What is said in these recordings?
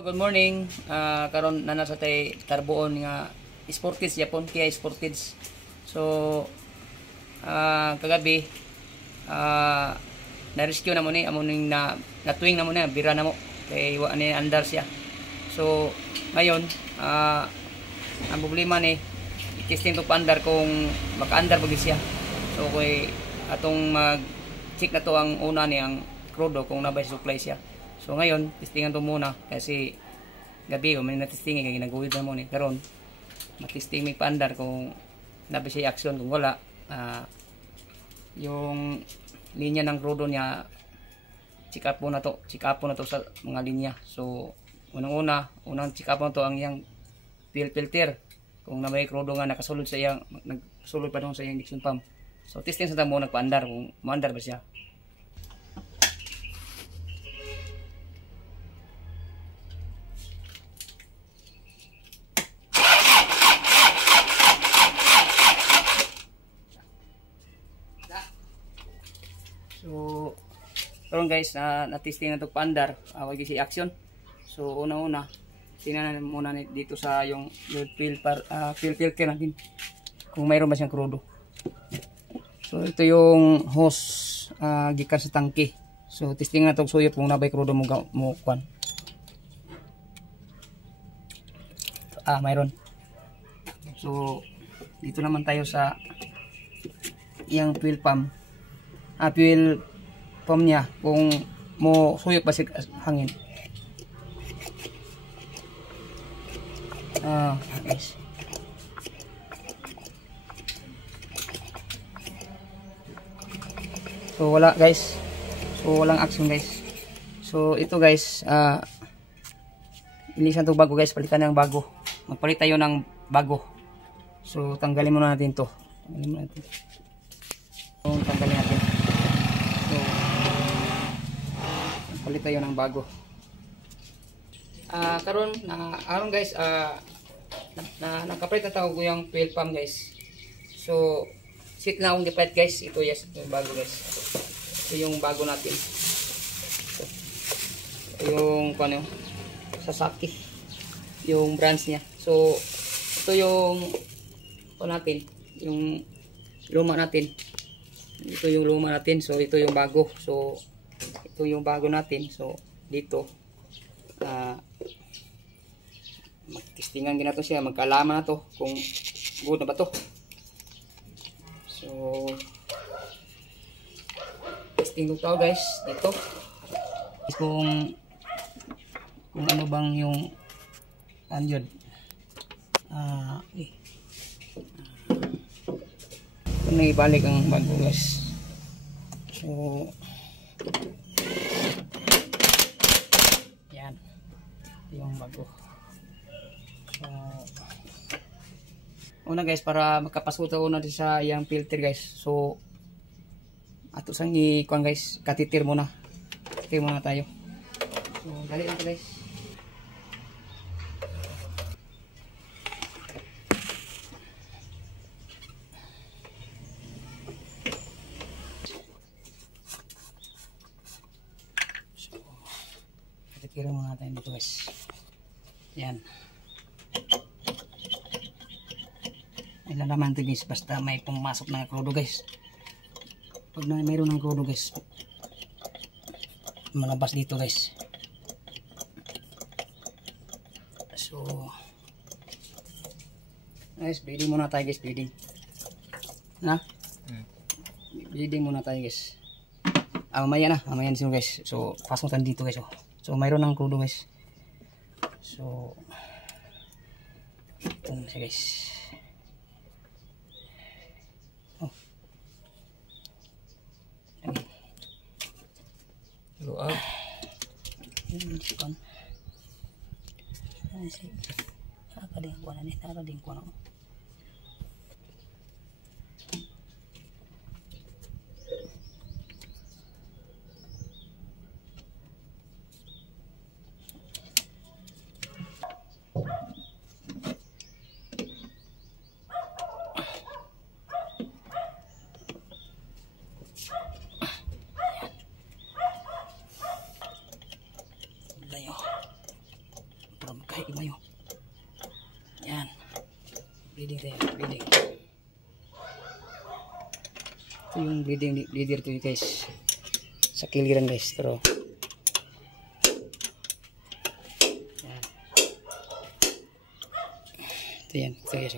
Good morning. Karon na nasa tay tarbuon nga Sportids Japon Kia Sportids. So kagabi na-rescue na mo ni amo ning natuwing na mo na bira na mo kay wa ni andar siya. So ngayon ang problema ni testing to paandar kung maka-andar ba siya. So kay atong mag-check na to ang una ni ang crudo kung nabay supply siya. So ngayon, testingan to muna kasi gabi may na-testing kaya ginaguhid na mo ni karon. Matesting may paandar kung nabi siya action, kung wala yung linya ng crudo niya check up na to sa mga linya. So unang check up na to ang yang fuel filter kung nabay crudo nga nakasulod sa iyang nagsulod pa doon sa iyang injection pump. So testing sa tamo nagpaandar kung maandar ba siya. So, karon guys, na-testing na ito paandar, wag si action. So, una-una, tingnan muna dito sa yung fuel filter natin kung mayroon ba siyang crudo. So, ito yung hose gikan sa tangke. So, testing na ito suyop kung nabay crudo mo kwan. Mayroon. So, dito naman tayo sa yung fuel pump. Fuel pump niya kung mo suyok ba hangin. Guys. So wala guys. So walang action guys. So ito guys, ilisan to bago guys, palitan ng bago. Magpalit tayo ng bago. So tanggalin muna natin to. Tanggalin natin. Palit tayo ng bago. Karon guys, nakapalit na tao ko yung fuel pump guys. So sit na akong gipalit guys. Ito yes, yung bago guys. Ito yung bago natin. Ito yung ano, Sasaki. Yung brands niya. So ito yung natin, yung luma natin. Ito yung luma natin. So ito yung bago. So ito yung bago natin. So dito magtestingan gina to siya, magkaalaman na to kung good na ba to. So testing to guys dito kung ano bang yung anyod. Ibalik ang bago guys. So yan yung bago. So una guys, para makapasuta una sa yung filter guys. So ato sang ikuan guys, katitir muna. Katitir muna tayo. So dali lang guys. Kira muna natin dito guys. Yan. Ilalaman ito guys basta may pumasok na crudo guys. Pag mayroon ng crudo guys, malabas dito guys. So guys, bleeding muna tayo guys, bleeding. Bleeding muna tayo guys. Mamaya na sino guys. So pasokan dito guys. So mayroon ng crudo guys. So ito na siya guys. Go up. Nakakading ko na. aron kahit imayo. Yan. Bleeding tayo, bleeding. Ito yung bleeder to guys. Sa kiliran guys, pero yan. Ito yan, ito guys.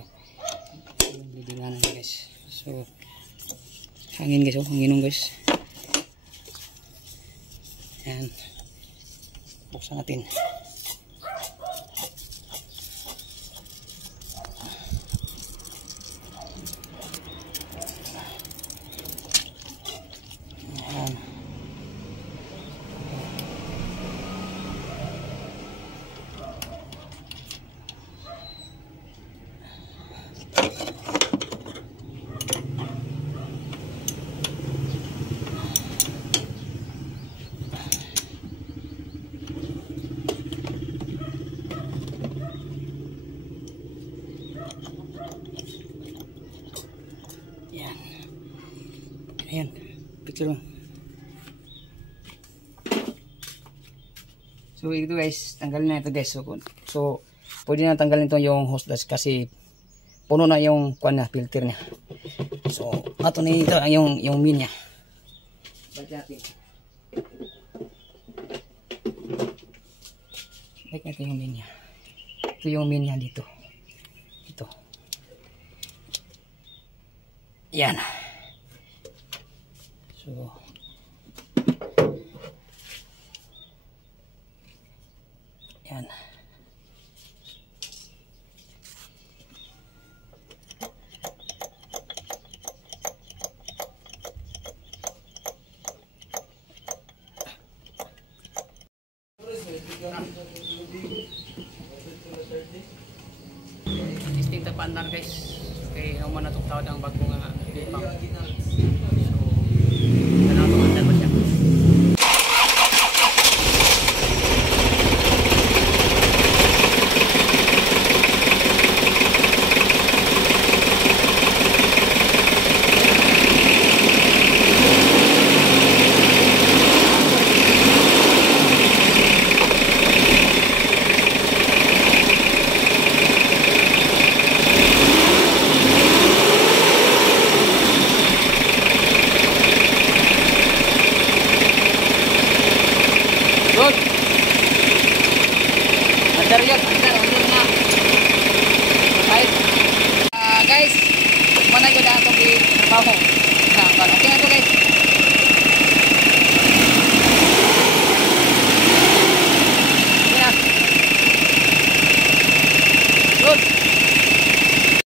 Yung bleedingan na guys. So, hangin guys, hanginom guys. Yan. Buksan natin. Yan. Yan. Ayan. Picture mo. So ito guys, tanggalin na ito guys. So pwede na tanggalin ito yung hose dust kasi puno na yung kuan na filter niya. So ato na ito yung min niya. Balik natin. Balik natin yung min niya. Ito yung min niya dito. Ito. Yan. So yan. Testing ta paandar guys. Okay, human na tawad ang bagong lipang.